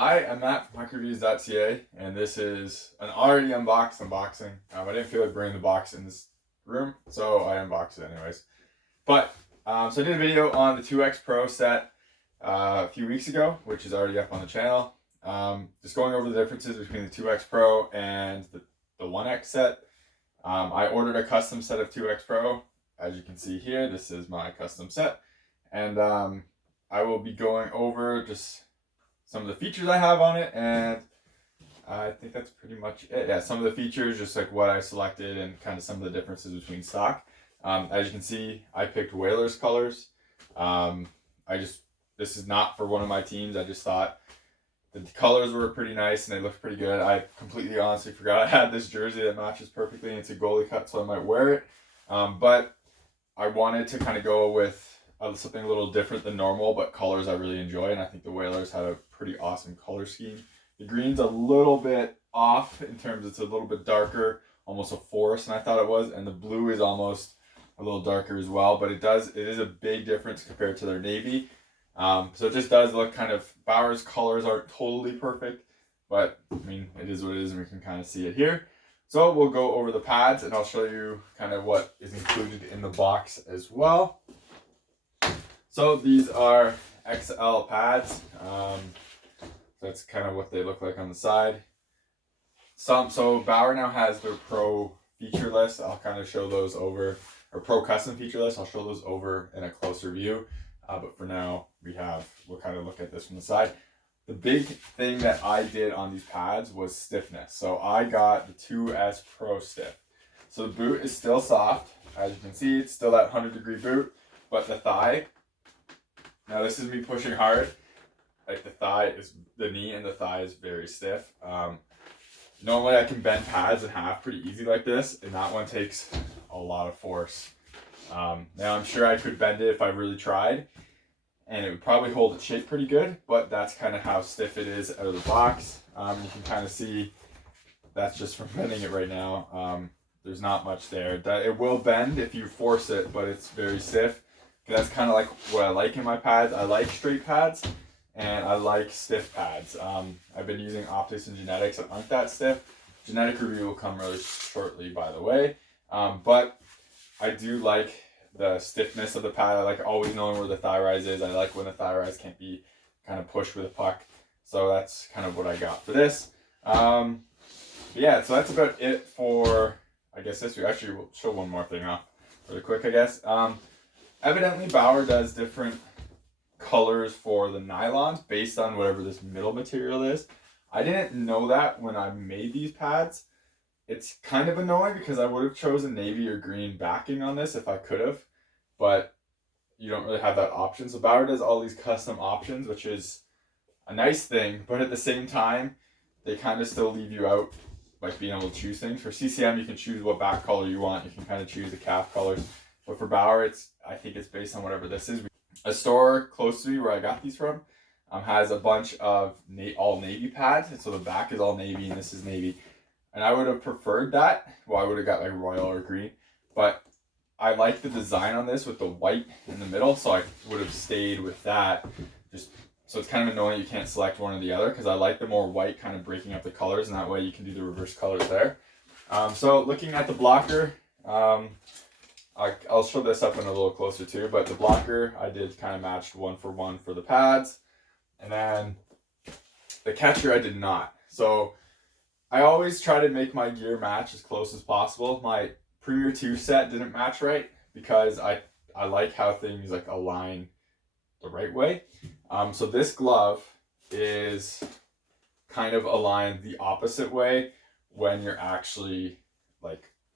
Hi, I'm Matt from HuckReviews.ca, and this is an already unboxed unboxing. I didn't feel like bringing the box in this room, so I unboxed it anyways. But, so I did a video on the 2X Pro set a few weeks ago, which is already up on the channel. Just going over the differences between the 2X Pro and the 1X set. I ordered a custom set of 2X Pro. As you can see here, this is my custom set. And I will be going over just some of the features I have on it, and I think that's pretty much it. Yeah, some of the features, just like what I selected and kind of some of the differences between stock. As you can see, I picked Whalers colors. This is not for one of my teams. I just thought the colors were pretty nice and they looked pretty good. I completely honestly forgot I had this jersey that matches perfectly, and it's a goalie cut, so I might wear it. But I wanted to kind of go with something a little different than normal, but colors I really enjoy, and I think the Whalers had a pretty awesome color scheme. The green's a little bit off in terms it's a little bit darker, almost a forest than I thought it was, and the blue is almost a little darker as well, but it is a big difference compared to their navy. So it just does look kind of, Bauer's colors aren't totally perfect, but I mean, it is what it is, and we can kind of see it here. So we'll go over the pads, and I'll show you kind of what is included in the box as well. So these are XL pads. That's kind of what they look like on the side. So Bauer now has their Pro feature list. I'll kind of show those over, or Pro custom feature list. I'll show those over in a closer view. But for now, we'll kind of look at this from the side. The big thing that I did on these pads was stiffness. So I got the 2S Pro Stiff. So the boot is still soft. As you can see, it's still that 100-degree boot, but the thigh, now this is me pushing hard, like the knee and the thigh is very stiff. Normally I can bend pads in half pretty easy like this, and that one takes a lot of force. Now I'm sure I could bend it if I really tried, and it would probably hold its shape pretty good, but that's kind of how stiff it is out of the box. You can kind of see that's just from bending it right now. There's not much there. It will bend if you force it, but it's very stiff. That's kind of like what I like in my pads. I like straight pads, and I like stiff pads. I've been using optics and genetics that aren't that stiff. Genetic review will come really shortly, by the way. But I do like the stiffness of the pad. I like always knowing where the thigh rise is. I like when the thigh rise can't be kind of pushed with a puck. So that's kind of what I got for this. Yeah, so that's about it for, I guess, this week. Actually, we'll show one more thing off really quick, I guess. Evidently, Bauer does different colors for the nylons based on whatever this middle material is. I didn't know that when I made these pads. It's kind of annoying because I would have chosen navy or green backing on this if I could have, but you don't really have that option. So Bauer does all these custom options, which is a nice thing, but at the same time, they kind of still leave you out, like being able to choose things. For CCM, you can choose what back color you want. You can kind of choose the calf colors. But for Bauer, I think it's based on whatever this is. A store close to me where I got these from has a bunch of all navy pads. And so the back is all navy and this is navy. And I would have preferred that. Well, I would have got like royal or green. But I like the design on this with the white in the middle. So I would have stayed with that. So it's kind of annoying you can't select one or the other, because I like the more white kind of breaking up the colors. And that way you can do the reverse colors there. So looking at the blocker, I'll show this up in a little closer too, but the blocker I did kind of matched 1-for-1 for the pads, and then the catcher I did not. So I always try to make my gear match as close as possible. My Premier 2 set didn't match right because I like how things like align the right way. So this glove is kind of aligned the opposite way when you're actually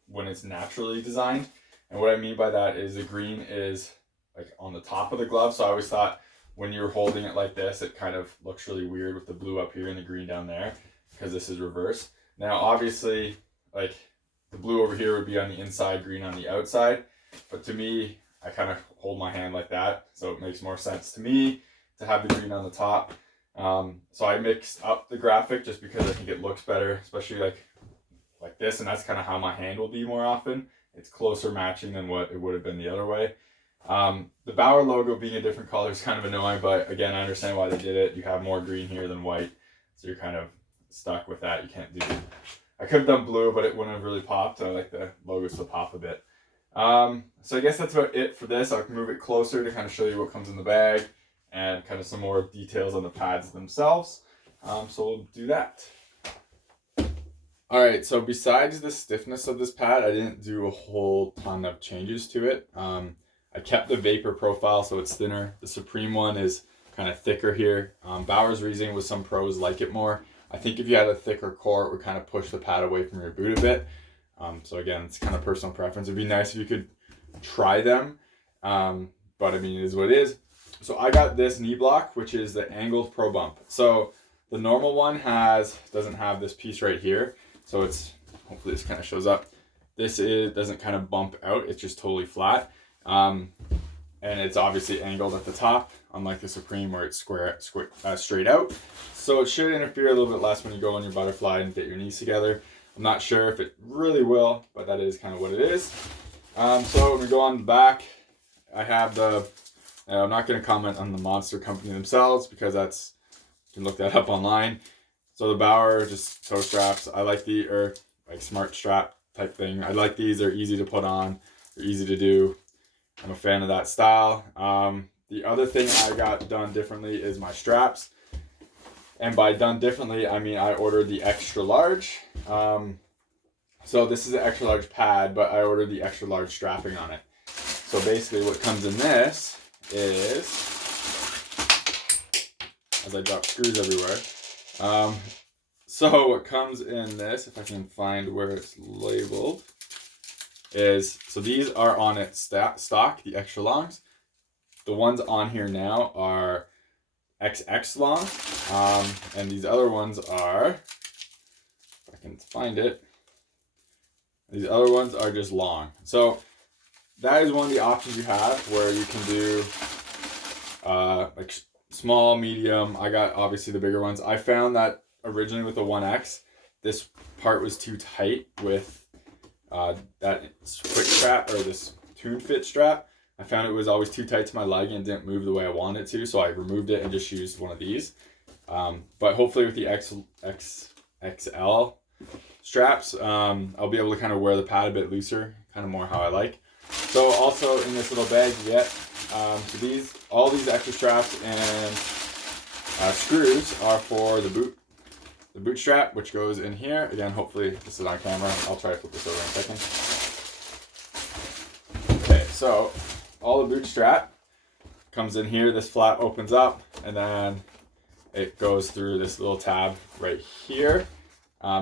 when it's naturally designed. And what I mean by that is the green is like on the top of the glove. So I always thought when you're holding it like this, it kind of looks really weird with the blue up here and the green down there, because this is reverse. Now, obviously, like the blue over here would be on the inside, green on the outside. But to me, I kind of hold my hand like that. So it makes more sense to me to have the green on the top. So I mixed up the graphic just because I think it looks better, especially like this. And that's kind of how my hand will be more often. It's closer matching than what it would have been the other way. The Bauer logo being a different color is kind of annoying, but again, I understand why they did it. You have more green here than white. So you're kind of stuck with that. You can't do, I could have done blue, but it wouldn't have really popped. I like the logos to pop a bit. So I guess that's about it for this. I'll move it closer to kind of show you what comes in the bag and kind of some more details on the pads themselves. So we'll do that. All right, so besides the stiffness of this pad, I didn't do a whole ton of changes to it. I kept the Vapor profile so it's thinner. The Supreme one is kind of thicker here. Bauer's Riesing with some pros like it more. I think if you had a thicker core, it would kind of push the pad away from your boot a bit. So again, it's kind of personal preference. It'd be nice if you could try them, but I mean, it is what it is. So I got this knee block, which is the angled Pro Bump. So the normal one doesn't have this piece right here. So it's, hopefully this kind of shows up. Doesn't kind of bump out. It's just totally flat. And it's obviously angled at the top, unlike the Supreme where it's straight out. So it should interfere a little bit less when you go on your butterfly and get your knees together. I'm not sure if it really will, but that is kind of what it is. So when we go on the back, I have I'm not going to comment on the Monster company themselves because you can look that up online. So the Bauer, just toe straps. I like like smart strap type thing. I like these. They're easy to put on. They're easy to do. I'm a fan of that style. The other thing I got done differently is my straps. And by done differently, I mean I ordered the extra large. So this is an extra large pad, but I ordered the extra large strapping on it. So basically what comes in this is, as I drop screws everywhere. So what comes in this, if I can find where it's labeled, so these are on it stock, the extra longs. The ones on here now are XX long, and these other ones are, if I can find it, these other ones are just long. So that is one of the options you have where you can do like small, medium. I got obviously the bigger ones. I found that originally with the 1X, this part was too tight with that quick strap or this tune fit strap. I found it was always too tight to my leg and didn't move the way I wanted it to, so I removed it and just used one of these. But hopefully with the XL straps, I'll be able to kind of wear the pad a bit looser, kind of more how I like. So also in this little bag you get all these extra straps and screws are for the boot strap, which goes in here. Again, hopefully this is on camera. I'll try to flip this over in a second. Okay, so all the boot strap comes in here. This flap opens up and then it goes through this little tab right here.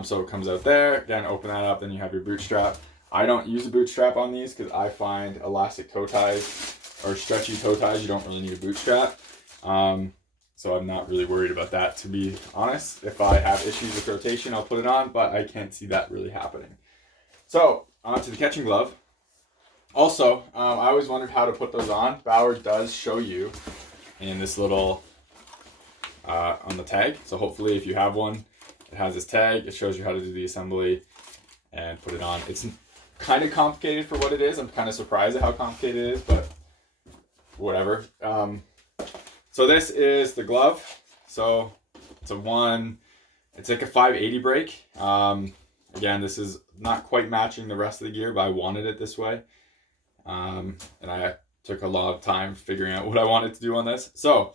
So it comes out there. Again, open that up, then you have your boot strap. I don't use a boot strap on these because I find elastic toe ties or stretchy toe ties, you don't really need a boot strap. So I'm not really worried about that, to be honest. If I have issues with rotation, I'll put it on, but I can't see that really happening. So on to the catching glove. Also, I always wondered how to put those on. Bauer does show you in this little, on the tag. So hopefully if you have one, it has this tag. It shows you how to do the assembly and put it on. It's kind of complicated for what it is. I'm kind of surprised at how complicated it is, but whatever. So this is the glove. So it's like a 580 break. Again, this is not quite matching the rest of the gear, but I wanted it this way. And I took a lot of time figuring out what I wanted to do on this. So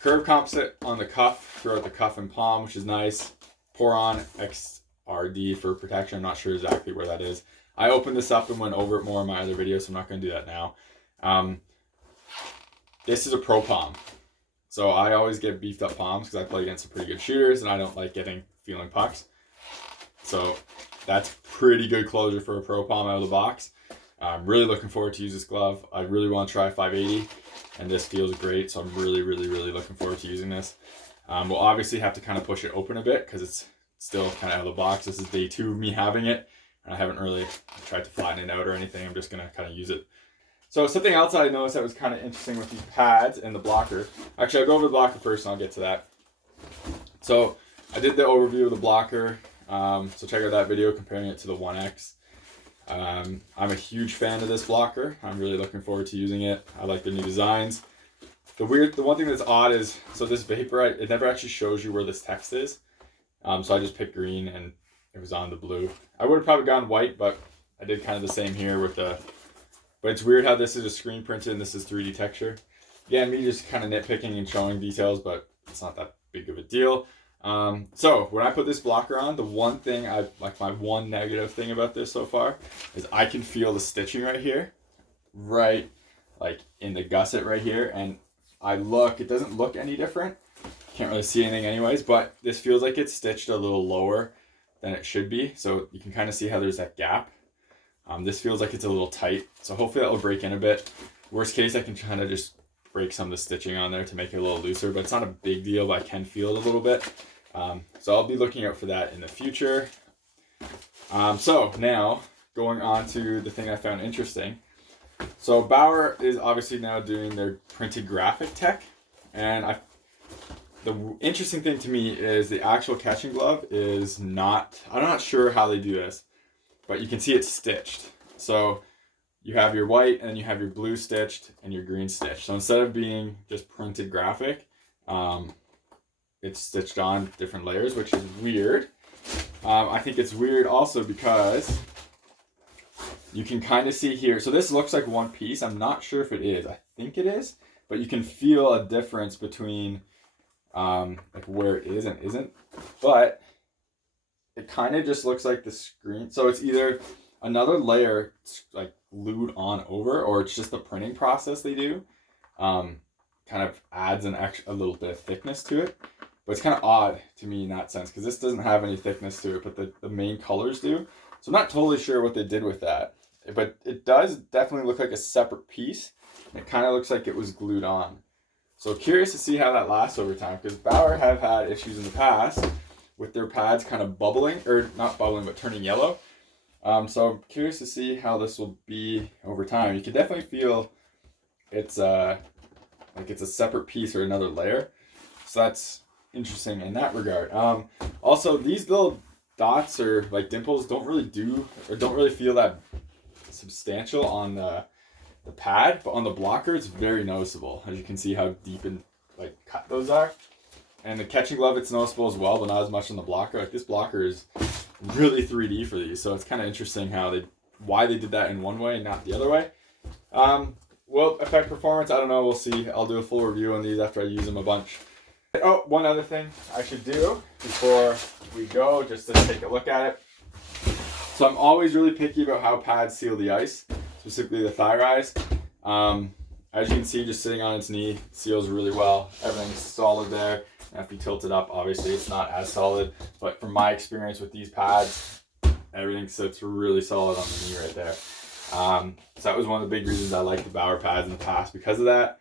curve composite on the cuff, throughout the cuff and palm, which is nice. Pour on XRD for protection. I'm not sure exactly where that is. I opened this up and went over it more in my other video, so I'm not going to do that now. This is a pro palm. So I always get beefed up palms because I play against some pretty good shooters and I don't like feeling pucks. So that's pretty good closure for a pro palm out of the box. I'm really looking forward to use this glove. I really want to try 580 and this feels great. So I'm really, really, really looking forward to using this. We'll obviously have to kind of push it open a bit because it's still kind of out of the box. This is day 2 of me having it. And I haven't really tried to flatten it out or anything. I'm just going to kind of use it. So something else I noticed that was kind of interesting with these pads and the blocker. Actually, I'll go over the blocker first and I'll get to that. So I did the overview of the blocker. So check out that video comparing it to the 1X. I'm a huge fan of this blocker. I'm really looking forward to using it. I like the new designs. The one thing that's odd is, so this Vapor, it never actually shows you where this text is. So I just picked green and it was on the blue. I would have probably gone white, but I did kind of the same here with the, but it's weird how this is a screen printed and this is 3D texture. Again, me just kind of nitpicking and showing details, but it's not that big of a deal. So when I put this blocker on, the one thing my one negative thing about this so far is I can feel the stitching right here, right like in the gusset right here. And it doesn't look any different. Can't really see anything anyways, but this feels like it's stitched a little lower than it should be. So you can kind of see how there's that gap. This feels like it's a little tight. So hopefully that will break in a bit. Worst case, I can kind of just break some of the stitching on there to make it a little looser, but it's not a big deal, but I can feel it a little bit. So I'll be looking out for that in the future. So now going on to the thing I found interesting. So Bauer is obviously now doing their printed graphic tech. And the interesting thing to me is the actual catching glove is not, I'm not sure how they do this, but you can see it's stitched. So you have your white and you have your blue stitched and your green stitched. So instead of being just printed graphic, it's stitched on different layers, which is weird. I think it's weird also because you can kind of see here. So this looks like one piece. I'm not sure if it is. I think it is, but you can feel a difference between like where it is and isn't. But it kind of just looks like the screen. So it's either another layer like glued on over, or it's just the printing process they do. Kind of adds a little bit of thickness to it. But it's kind of odd to me in that sense, because this doesn't have any thickness to it, but the main colors do. So I'm not totally sure what they did with that. But it does definitely look like a separate piece. It kind of looks like it was glued on. So curious to see how that lasts over time, because Bauer have had issues in the past with their pads kind of bubbling, or not bubbling, but turning yellow. So I'm curious to see how this will be over time. You can definitely feel it's like it's a separate piece or another layer. So that's interesting in that regard. Also, these little dots or like dimples don't really feel that substantial on the pad, but on the blocker it's very noticeable, as you can see how deep and like cut those are. And the catching glove, it's noticeable as well, but not as much on the blocker. Like this blocker is really 3D for these, so it's kind of interesting why they did that in one way and not the other way. Will affect performance, I don't know, we'll see. I'll do a full review on these after I use them a bunch. Oh, one other thing I should do before we go, just to take a look at it. So I'm always really picky about how pads seal the ice, specifically the thigh rise. As you can see, just sitting on its knee, seals really well. Everything's solid there. And if you tilt it up, obviously it's not as solid. But from my experience with these pads, everything sits really solid on the knee right there. So that was one of the big reasons I liked the Bauer pads in the past, because of that.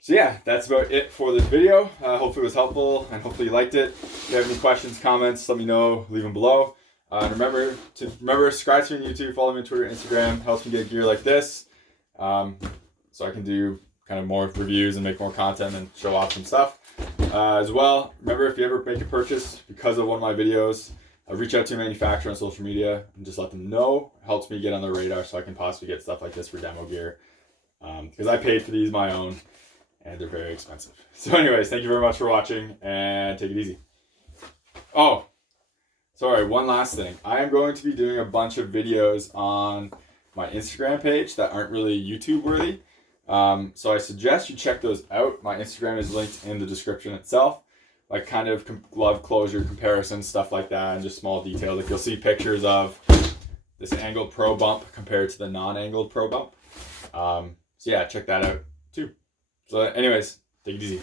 So yeah, that's about it for this video. Hopefully it was helpful and hopefully you liked it. If you have any questions, comments, let me know, leave them below. And remember to subscribe to me on YouTube, follow me on Twitter, Instagram. Helps me get gear like this, so I can do kind of more reviews and make more content and show off some stuff as well. Remember, if you ever make a purchase because of one of my videos, reach out to a manufacturer on social media and just let them know. It helps me get on their radar so I can possibly get stuff like this for demo gear, because I paid for these my own and they're very expensive. So anyways, thank you very much for watching and take it easy. Oh, sorry, one last thing. I am going to be doing a bunch of videos on my Instagram page that aren't really YouTube worthy. So I suggest you check those out. My Instagram is linked in the description itself. Like kind of glove closure comparisons, stuff like that, and just small details. Like you'll see pictures of this angled pro bump compared to the non-angled pro bump. So yeah, check that out too. So anyways, take it easy.